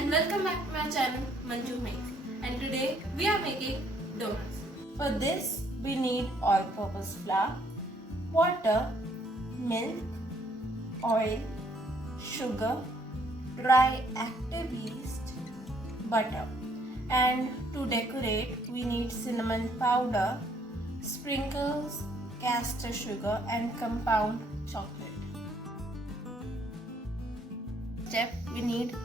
and welcome back to my channel Manju Makes, and today we are making donuts. For this we need all-purpose flour, water, milk, oil, sugar, dry active yeast, butter, and to decorate we need cinnamon powder, sprinkles, caster sugar and compound chocolate. Step we need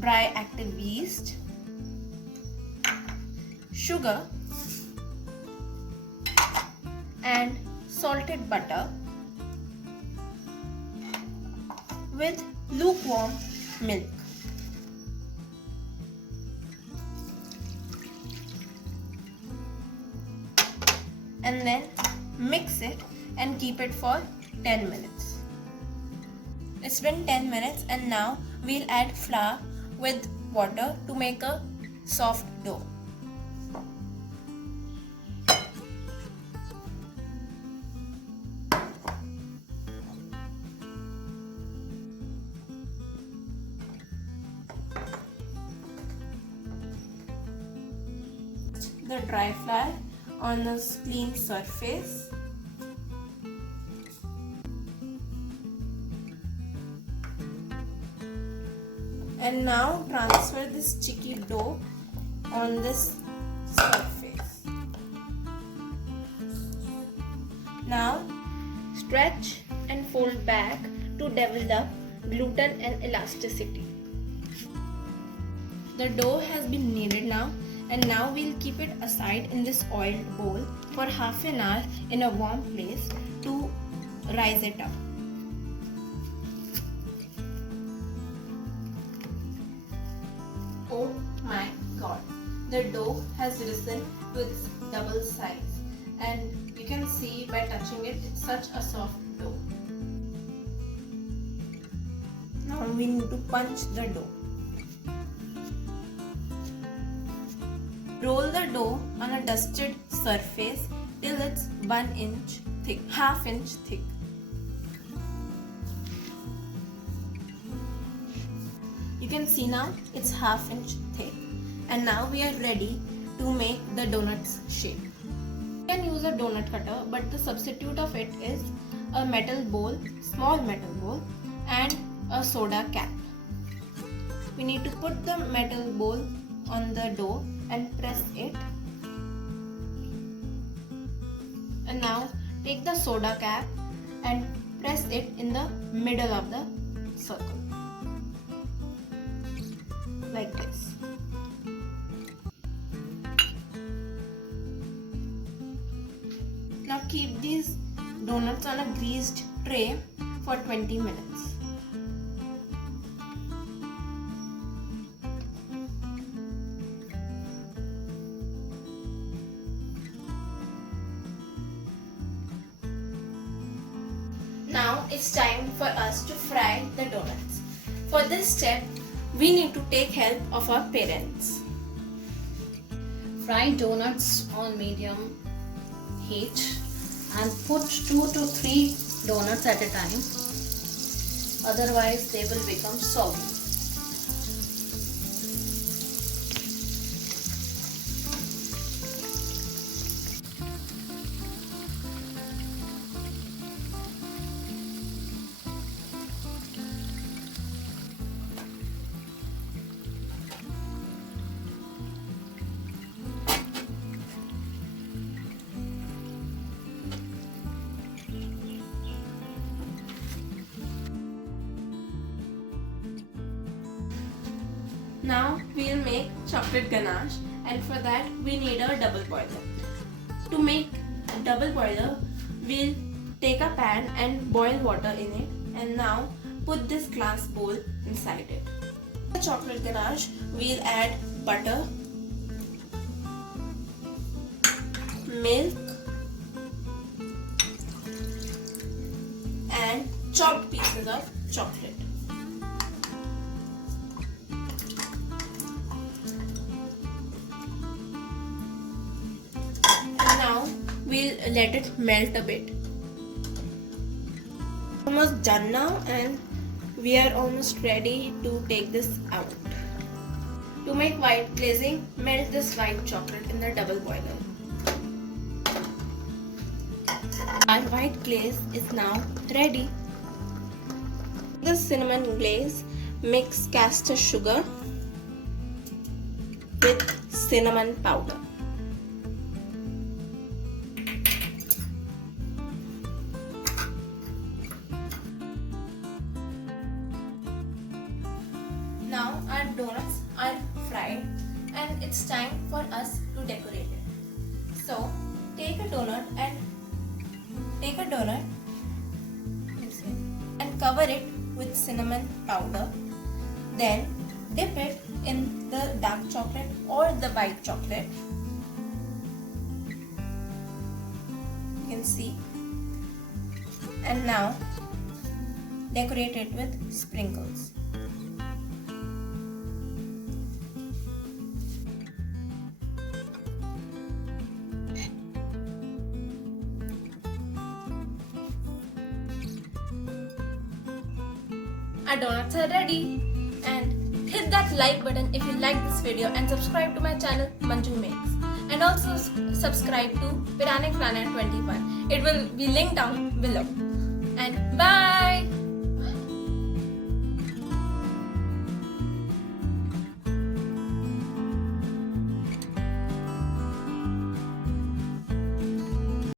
dry active yeast, sugar and salted butter with lukewarm milk. And then mix it and keep it for 10 minutes. It's been 10 minutes and now we'll add flour with water to make a soft dough. The dry flour on a clean surface. And now transfer this sticky dough on this surface. Now stretch and fold back to develop gluten and elasticity. The dough has been kneaded now, and now we'll keep it aside in this oiled bowl for half an hour in a warm place to rise it up. Oh my god, the dough has risen to its double size, and you can see by touching it, it's such a soft dough. Now we need to punch the dough. Roll the dough on a dusted surface till it's 1 inch thick, half inch thick. You can see now it's half inch thick, and now we are ready to make the donuts shape. You can use a donut cutter, but the substitute of it is a metal bowl, small metal bowl, and a soda cap. We need to put the metal bowl on the dough and press it. And now take the soda cap and press it in the middle of the circle. Like this. Now keep these donuts on a greased tray for 20 minutes. Now it's time for us to fry the donuts. For this step, we need to take help of our parents. Fry donuts on medium heat and put 2 to 3 donuts at a time, otherwise they will become soggy. Now we'll make chocolate ganache, and for that we need a double boiler. To make a double boiler, we'll take a pan and boil water in it, and now put this glass bowl inside it. For the chocolate ganache, we'll add butter, milk and chopped pieces of chocolate. Now we'll let it melt a bit. Almost done now, and we are almost ready to take this out. To make white glazing, melt this white chocolate in the double boiler. Our white glaze is now ready. The cinnamon glaze, mix caster sugar with cinnamon powder. Now our donuts are fried and it's time for us to decorate it. So take a donut and cover it with cinnamon powder. Then dip it in the dark chocolate or the white chocolate. You can see. And now decorate it with sprinkles. Our donuts are ready, and hit that like button if you like this video and subscribe to my channel Manju Makes, and also subscribe to PiranhicPranaya21. It will be linked down below.